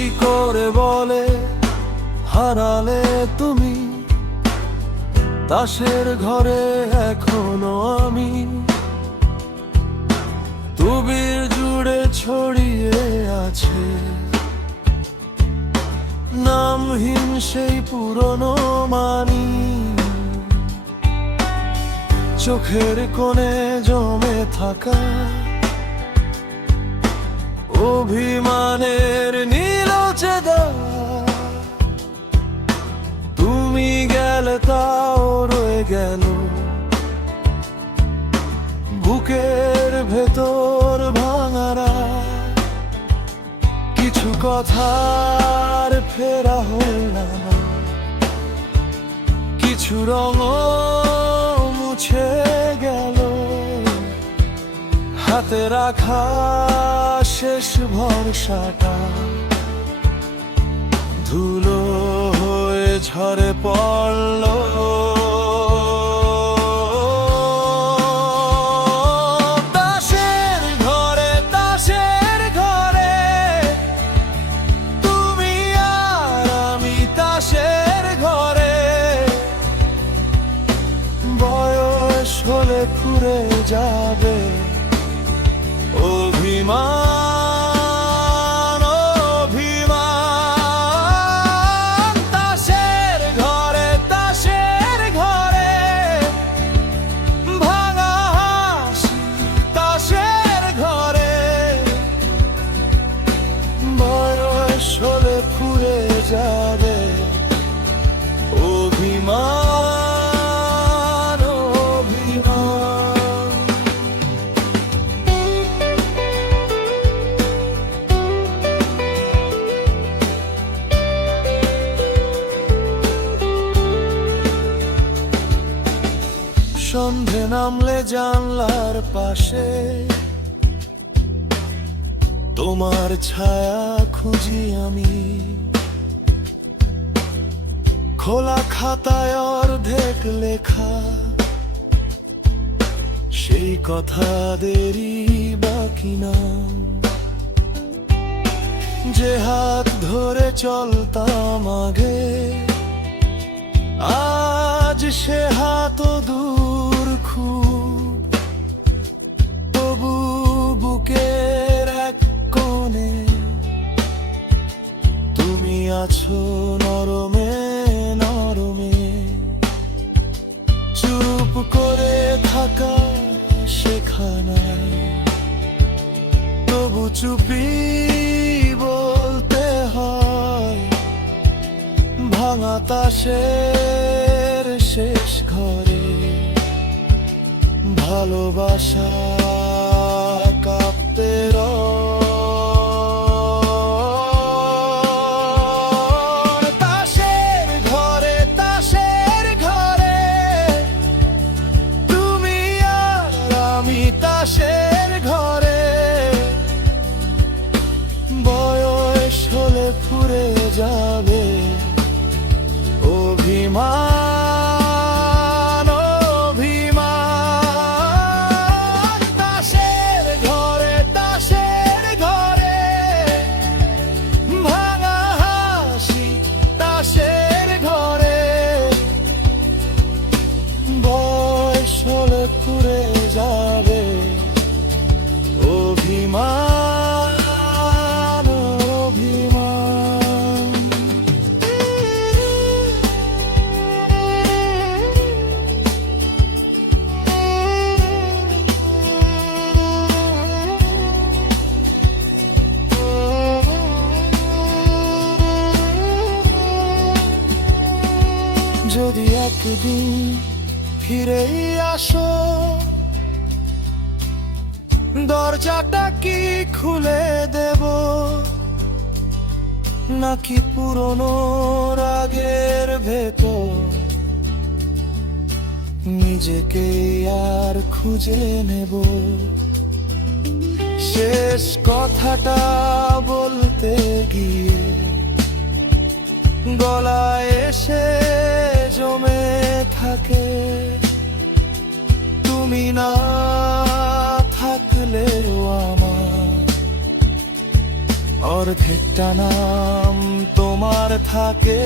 কি করে বলে হারালে তুমি, তাসের ঘরে এখনো আমি, তুবির জুড়ে ছড়িয়ে আছে নামহীন সেই পুরনো মানি। চোখের কোণে জমে থাকা অভিমানের নীলচেদা, তুমি গেলে তাও রয়ে গেল বুকের ভেতর ভাঙারা। কিছু কথার ফেরা হল না, কিছু রঙও মুছে গেল, হাতে রাখা শেষ ভরসাটা ধুলো হয়ে ঝরে পড়ল। তাসের ঘরে, তাসের ঘরে তুমি আর আমি, তাসের ঘরে বয়স হলে ফুরে যাবে অভিমান, অভিমান। তাসের ঘরে, তাসের ঘরে ভাঙা হাসি, তাসের ঘরে বয়স হলে ফুরে যাবে অভিমান, অভিমান। সন্ধে নামলে জানলার পাশে তোমার ছায়া খুঁজি আমি, খোলা খাতায় অর্ধেক লেখা সেই কথাদেরই বাকি নাম। যে হাত ধরে চলতাম আগে, আজ সে হাত দূর খুব, তবু বুকের এক কোণে তুমি আছো নরমে নরমে। চুপ করে থাকা শেখানাই, তবু চুপি বলতে হয়। ভাঙা তাসের শেষ ঘরে ভালোবাসা কাঁপতে রয়। তাসের ঘরে, তাসের ঘরে তুমি আর আমি, তাসের ঘরে বয়স হলে ফুরে যাবে অভিমান, অভিমান। তাসের ঘরে, তাসের ঘরে ভাঙা হাসি, তাসের ঘরে বয়স হলে ফুরে যাবে অভিমান, অভিমান। যদি একদিন ফিরেই আসো, দরজাটা কি খুলে দেব, নাকি পুরনো রাগের ভেতর নিজেকে আর খুঁজে নেব। শেষ কথাটা বলতে গিয়ে গলায় এসে জমে থাকে তুমি না থাকলেও আমার অর্ধেকটা নাম তোমার থাকে